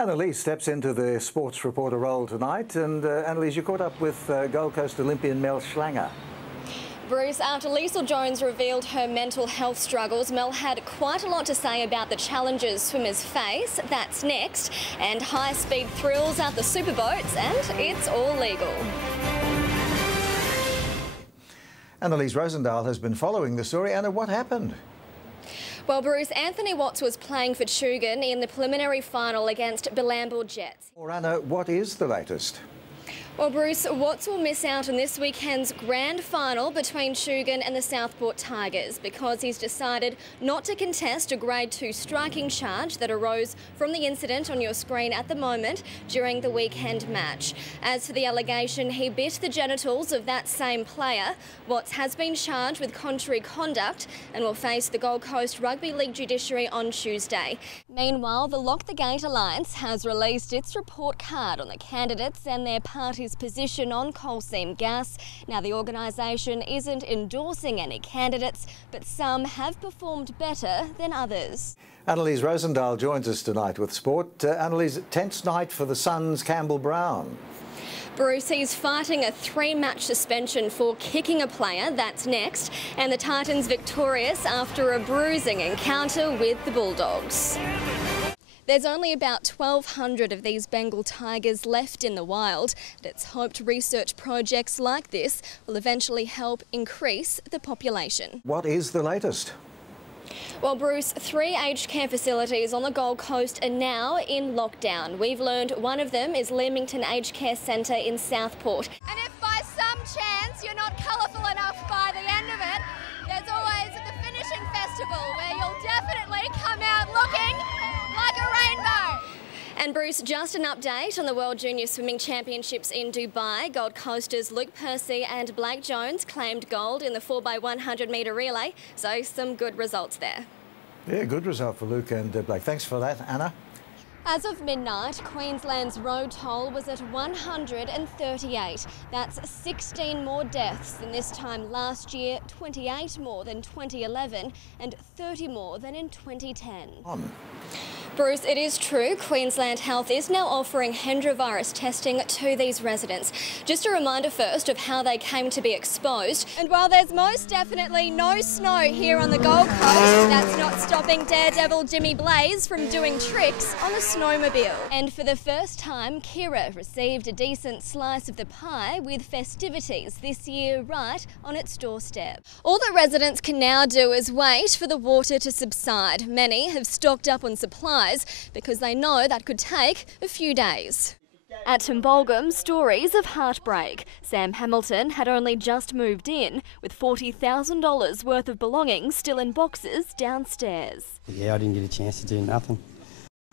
Anna-Lise steps into the sports reporter role tonight, and Anna-Lise, you caught up with Gold Coast Olympian Mel Schlanger. Bruce, after Liesl Jones revealed her mental health struggles, Mel had quite a lot to say about the challenges swimmers face. That's next. And high-speed thrills at the superboats, and it's all legal. Anna-Lise Rosendahl has been following the story. Anna, what happened? Well, Bruce, Anthony Watts was playing for Tugun in the preliminary final against Bilambul Jets. Or Anna, what is the latest? Well, Bruce, Watts will miss out on this weekend's grand final between Tugun and the Southport Tigers because he's decided not to contest a Grade 2 striking charge that arose from the incident on your screen at the moment during the weekend match. As for the allegation he bit the genitals of that same player, Watts has been charged with contrary conduct and will face the Gold Coast Rugby League judiciary on Tuesday. Meanwhile, the Lock the Gate Alliance has released its report card on the candidates and their party's position on coal seam gas. Now, the organisation isn't endorsing any candidates, but some have performed better than others. Anna-Lise Rosendahl joins us tonight with sport. Anna-Lise, tense night for the Suns' Campbell Brown. Bruce, he's fighting a 3-match suspension for kicking a player. That's next. And the Titans victorious after a bruising encounter with the Bulldogs. There's only about 1,200 of these Bengal tigers left in the wild, and it's hoped research projects like this will eventually help increase the population. What is the latest? Well, Bruce, 3 aged care facilities on the Gold Coast are now in lockdown. We've learned one of them is Leamington Aged Care Centre in Southport. And if by some chance you're not colourful enough by the end of it, there's always the finishing festival where you'll definitely come out looking like a rainbow. And Bruce, just an update on the World Junior Swimming Championships in Dubai. Gold Coasters Luke Percy and Blake Jones claimed gold in the 4x100 metre relay, so some good results there. Yeah, good result for Luke and Blake. Thanks for that, Anna. As of midnight, Queensland's road toll was at 138. That's 16 more deaths than this time last year, 28 more than 2011 and 30 more than in 2010. Bruce, it is true, Queensland Health is now offering Hendra virus testing to these residents. Just a reminder first of how they came to be exposed. And while there's most definitely no snow here on the Gold Coast, that's not stopping Daredevil Jimmy Blaze from doing tricks on the snowmobile. And for the first time, Kira received a decent slice of the pie with festivities this year right on its doorstep. All that residents can now do is wait for the water to subside. Many have stocked up on supplies because they know that could take a few days. At Timbolgum, stories of heartbreak. Sam Hamilton had only just moved in with $40,000 worth of belongings still in boxes downstairs. Yeah, I didn't get a chance to do nothing.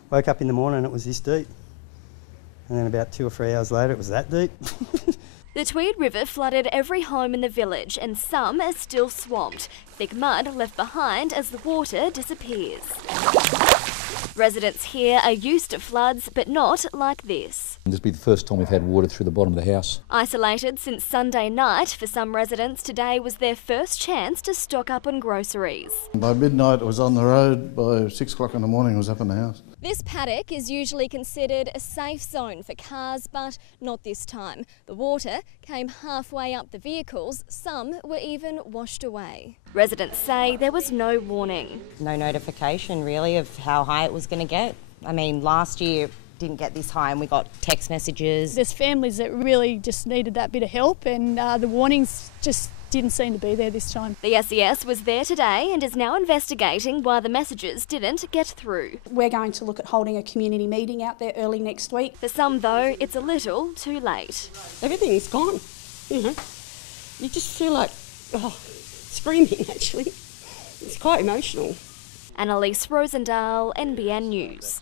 Woke up in the morning and it was this deep. And then about 2 or 3 hours later it was that deep. The Tweed River flooded every home in the village and some are still swamped. Thick mud left behind as the water disappears. Residents here are used to floods, but not like this. This will be the first time we've had water through the bottom of the house. Isolated since Sunday night, for some residents today was their first chance to stock up on groceries. By midnight I was on the road, by 6 o'clock in the morning I was up in the house. This paddock is usually considered a safe zone for cars, but not this time. The water came halfway up the vehicles, some were even washed away. Residents say there was no warning. No notification really of how high it was going to get. I mean, last year didn't get this high and we got text messages. There's families that really just needed that bit of help and the warnings just didn't seem to be there this time. The SES was there today and is now investigating why the messages didn't get through. We're going to look at holding a community meeting out there early next week. For some though, it's a little too late. Everything's gone, you know. You just feel like, screaming actually. It's quite emotional. Anna-Lise Rosendahl, NBN News.